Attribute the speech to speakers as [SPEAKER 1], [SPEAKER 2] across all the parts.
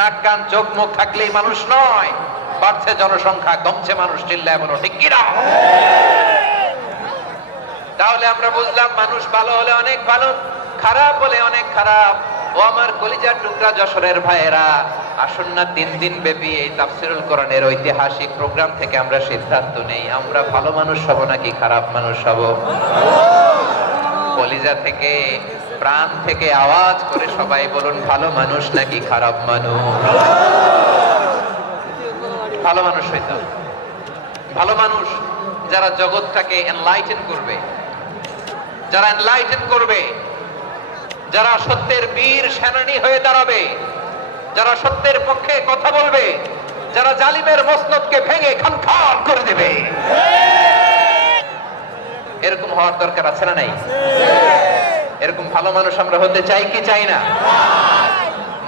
[SPEAKER 1] নাক কান চোখ মুখ থাকলেই মানুষ নয় বাড়ছে জনসংখ্যা কমছে মানুষ চিল্লায় বলো ঠিক কিনা তাহলে আমরা বুঝলাম মানুষ ভালো হলে অনেক ভালো খারাপ হলে অনেক খারাপ ও আমার কলিজার টুকরা যশোরের ভাইয়েরা আসুন না তিন দিন ব্যাপী এই তাফসিরুল কোরআনের ঐতিহাসিক প্রোগ্রাম থেকে আমরা সিদ্ধান্ত নেই আমরা ভালো মানুষ হব নাকি খারাপ মানুষ হব কলিজা থেকে প্রাণ থেকে আওয়াজ করে সবাই বলুন ভালো মানুষ নাকি খারাপ মানুষ ভালো মানুষ হইতাম ভালো মানুষ যারা জগৎটাকে এনলাইটেন করবে যারা এনলাইটেন করবে যারা সত্যের বীর সেনানি হয়ে দাঁড়াবে যারা সত্যের পক্ষে কথা বলবে যারা জালিমের মসনদকে ভেঙে খান করে দেবে এরকম হওয়ার দরকার আছে না নাই এরকম ভালো মানুষ আমরা হতে চাই কি চাই না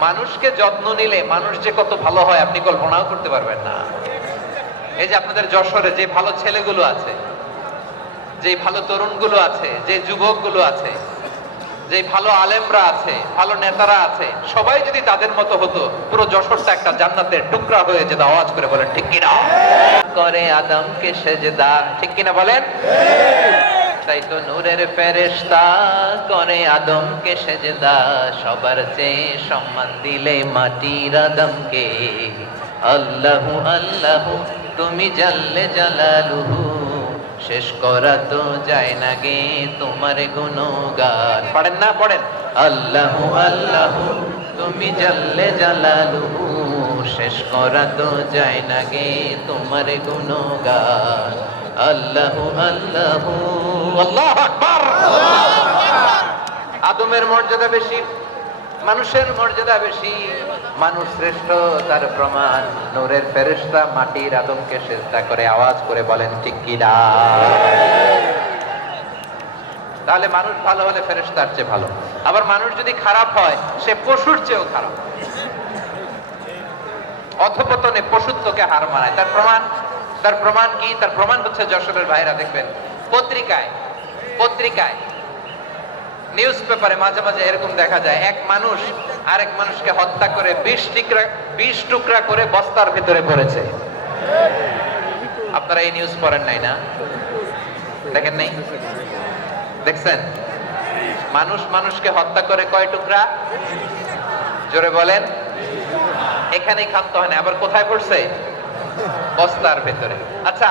[SPEAKER 1] মানুষকে যত্ন নিলে মানুষ যে কত ভালো হয় আপনি কল্পনাও করতে পারবেন না এই যে আপনাদের যশোরে যে ভালো ছেলেগুলো আছে যে ভালো তরুণগুলো আছে যে যুবকগুলো আছে যে ভালো আলেমরা আছে ভালো নেতারা আছে সবাই যদি তাদের মতো হতো পুরো যশোরটা একটা জান্নাতের টুকরা হয়ে যেত আওয়াজ করে বলেন ঠিক কিনা করে আদমকে সেজদা ঠিক কিনা বলেন তাই তো নূরের ফেরেশতা করে আদমকে সেজদা সবার চেয়ে সম্মান দিলে মাটির আদমকে আল্লাহু আল্লাহু তুমি জাল্লে জালালুহু শেষ করা তো যায় না গে তোমার গুণগান পড়েন না পড়েন আল্লাহ আল্লাহু তুমি জাল্লে জালালু শেষ করা তো যায় না গে তোমার গুণগান গান আল্লাহু আল্লাহ আকবার আদমের মর্যাদা বেশি মানুষের মর্যাদা বেশি মানুষ শ্রেষ্ঠ তার প্রমাণ নোরের ফেরেস্তা মাটির আদমকে চেষ্টা করে আওয়াজ করে বলেন কিনা তাহলে মানুষ ভালো হলে ফেরেস্তার চেয়ে ভালো আবার মানুষ যদি খারাপ হয় সে পশুর চেয়েও খারাপ পশুর পশুত্বকে হার মানায় তার প্রমাণ তার প্রমাণ কি তার প্রমাণ হচ্ছে যশোরের ভাইরা দেখবেন পত্রিকায় পত্রিকায় নিউজ পেপারে মাঝে মাঝে এরকম দেখা যায় এক মানুষ আরেক মানুষকে হত্যা করে বিশ টুকরা বিশ টুকরা করে বস্তার ভিতরে পড়েছে আপনারা এই নিউজ পড়েন নাই না দেখেন নাই দেখছেন মানুষ মানুষকে হত্যা করে কয় টুকরা জোরে বলেন এখানেই খান্ত হয় না আবার কোথায় পড়ছে বস্তার ভেতরে আচ্ছা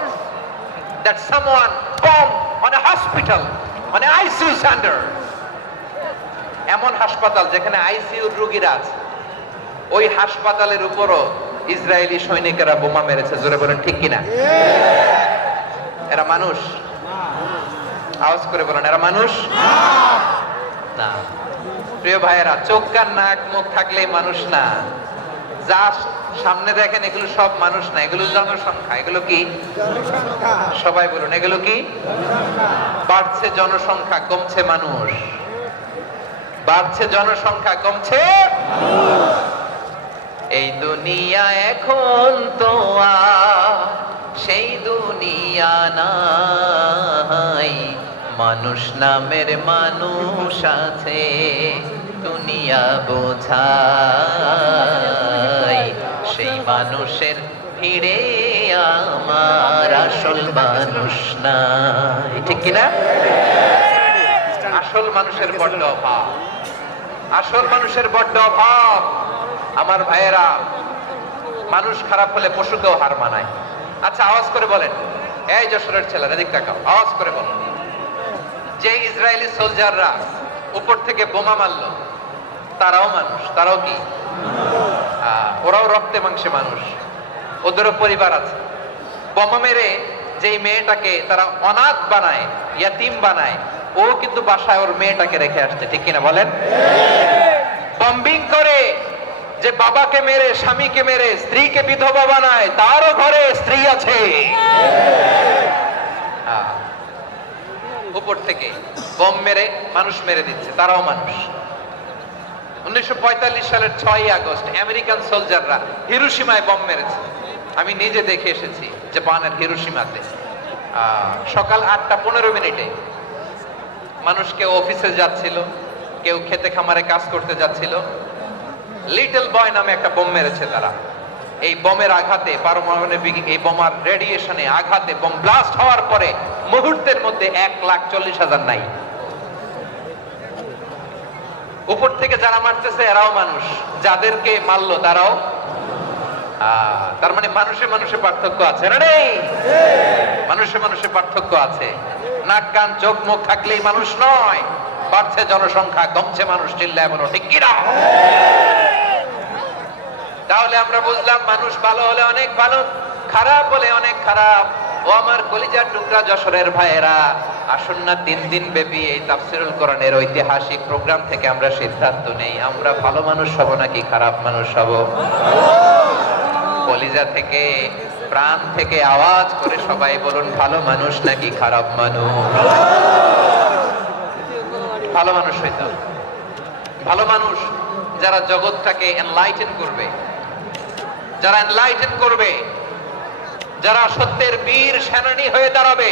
[SPEAKER 1] that someone bomb on a hospital on a ICU center এমন হাসপাতাল যেখানে আইসিউ রোগীরা আছে ওই হাসপাতালের উপরও ইসরায়েলি সৈনিকেরা বোমা মেরেছে জোরে বলেন ঠিক কিনা এরা মানুষ আওয়াজ করে বলেন এরা মানুষ না প্রিয় ভাইয়েরা চোখ কান নাক মুখ থাকলেই মানুষ না যা সামনে দেখেন এগুলো সব মানুষ না এগুলো জনসংখ্যা এগুলো কি সবাই বলুন এগুলো কি বাড়ছে জনসংখ্যা কমছে মানুষ বাড়ছে জনসংখ্যা কমছে এই দুনিয়া এখন তো সেই দুনিয়া নাই মানুষ নামের মানুষ আছে দুনিয়া বোঝা মানুষের ভিড়ে আমার আসল মানুষ নাই ঠিক কিনা আসল মানুষের বড্ড অভাব আসল মানুষের বড্ড অভাব আমার ভাইয়েরা মানুষ খারাপ হলে পশুকেও হার মানায় আচ্ছা আওয়াজ করে বলেন এই যশোরের ছেলেরা দিক তাকাও আওয়াজ করে বলেন যে ইসরায়েলি সোলজাররা উপর থেকে বোমা মারল তারাও মানুষ তারাও কি ওরাও রক্তে মাংসে মানুষ ওদেরও পরিবার আছে বোমা মেরে যেই মেয়েটাকে তারা অনাথ বানায় ইয়াতিম বানায় ও কিন্তু বাসায় ওর মেয়েটাকে রেখে আসছে ঠিক কিনা বলেন বম্বিং করে যে বাবাকে মেরে স্বামীকে মেরে স্ত্রীকে বিধবা বানায় তারও ঘরে স্ত্রী আছে উপর থেকে বম মেরে মানুষ মেরে দিচ্ছে তারাও মানুষ উনিশশো সালের ছয়ই আগস্ট আমেরিকান সোলজাররা হিরোসীমায় বম মেরেছে আমি নিজে দেখে এসেছি জাপানের হিরোসীমাতে সকাল আটটা পনেরো মিনিটে মানুষ কেউ অফিসে যাচ্ছিল কেউ খেতে খামারে কাজ করতে যাচ্ছিল লিটল বয় নামে একটা বোম মেরেছে তারা এই বোমের আঘাতে পারমাণবিক এই বোমার রেডিয়েশনে আঘাতে বোম ব্লাস্ট হওয়ার পরে মুহূর্তের মধ্যে এক লাখ চল্লিশ হাজার নাই উপর থেকে যারা মারতেছে এরাও মানুষ যাদেরকে মারলো তারাও তার মানে মানুষে মানুষে পার্থক্য আছে না নেই মানুষে মানুষে পার্থক্য আছে নাক কান চোখ মুখ থাকলেই মানুষ নয় বাড়ছে জনসংখ্যা কমছে মানুষ চিল্লায় বলো ঠিক কিনা তাহলে আমরা বুঝলাম মানুষ ভালো হলে অনেক ভালো খারাপ হলে অনেক খারাপ ও আমার কলিজার টুকরা যশোরের ভাইয়েরা আসন্ন তিন দিন ব্যাপী এই তাফসিরুল কোরআনের ঐতিহাসিক প্রোগ্রাম থেকে আমরা সিদ্ধান্ত নেই আমরা ভালো মানুষ হব নাকি খারাপ মানুষ হব কলিজা থেকে প্রাণ থেকে আওয়াজ করে সবাই বলুন ভালো মানুষ নাকি খারাপ মানুষ ভালো মানুষ হইতো ভালো মানুষ যারা জগৎটাকে এনলাইটেন করবে যারা এনলাইটেন করবে যারা সত্যের বীর সেনানি হয়ে দাঁড়াবে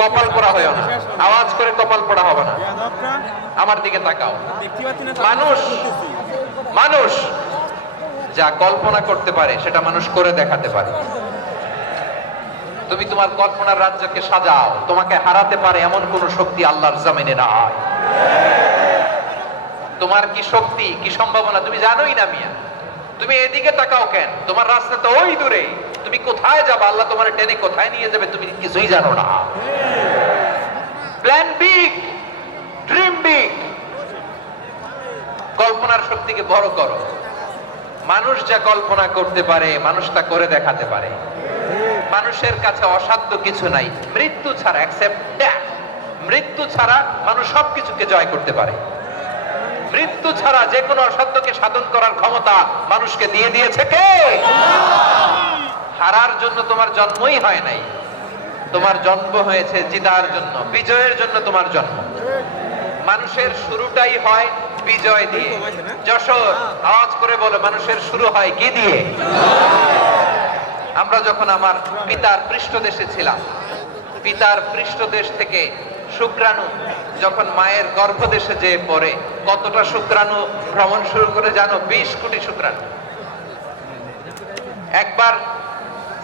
[SPEAKER 1] কপাল পড়া হয় না আওয়াজ করে কপাল পড়া হবে না আমার দিকে তাকাও মানুষ মানুষ যা কল্পনা করতে পারে সেটা মানুষ করে দেখাতে পারে তুমি তোমার কল্পনার রাজ্যকে সাজাও তোমাকে হারাতে পারে এমন কোন শক্তি আল্লাহর জামিনে নাই তোমার কি শক্তি কি সম্ভাবনা তুমি জানোই না মিয়া তুমি এদিকে তাকাও কেন তোমার রাস্তা তো ওই দূরে তুমি কোথায় যাবে আল্লাহ তোমার টেনে কোথায় নিয়ে যাবে তুমি কিছুই জানো না প্ল্যান বিগ ড্রিম বিগ কল্পনার শক্তিকে বড় করো মানুষ যা কল্পনা করতে পারে মানুষ তা করে দেখাতে পারে মানুষের কাছে অসাধ্য কিছু নাই মৃত্যু ছাড়া অ্যাকসেপ্ট মৃত্যু ছাড়া মানুষ সবকিছুকে জয় করতে পারে মৃত্যু ছাড়া যে কোনো অসাধ্যকে সাধন করার ক্ষমতা মানুষকে দিয়ে দিয়েছে কে হারার জন্য তোমার জন্মই হয় নাই তোমার জন্ম হয়েছে জিতার জন্য বিজয়ের জন্য তোমার জন্ম মানুষের শুরুটাই হয় বিজয় দিয়ে যশোর আওয়াজ করে বলো মানুষের শুরু হয় কি দিয়ে আমরা যখন আমার পিতার পৃষ্ঠদেশে ছিলাম পিতার পৃষ্ঠদেশ থেকে শুক্রাণু যখন মায়ের গর্ভদেশে যেয়ে পড়ে কতটা শুক্রাণু ভ্রমণ শুরু করে জানো বিশ কোটি শুক্রাণু একবার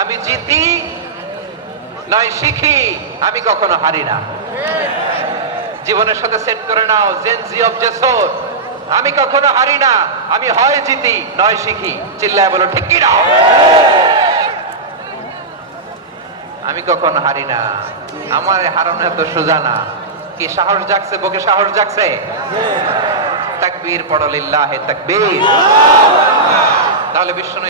[SPEAKER 1] আমি জিতি নয় শিখি আমি কখনো হারি না জীবনের সাথে সেট করে নাও জেনজি অফ জেসোর আমি কখনো হারি না আমি হয় জিতি নয় শিখি চিল্লায় বলো ঠিক কিনা আমি কখনো হারি না আমার হারানো এত সোজা না কি সাহস জাগছে বকে সাহস জাগছে তাকবীর পড়ো লিল্লাহে তাকবীর তাহলে বিশ্ব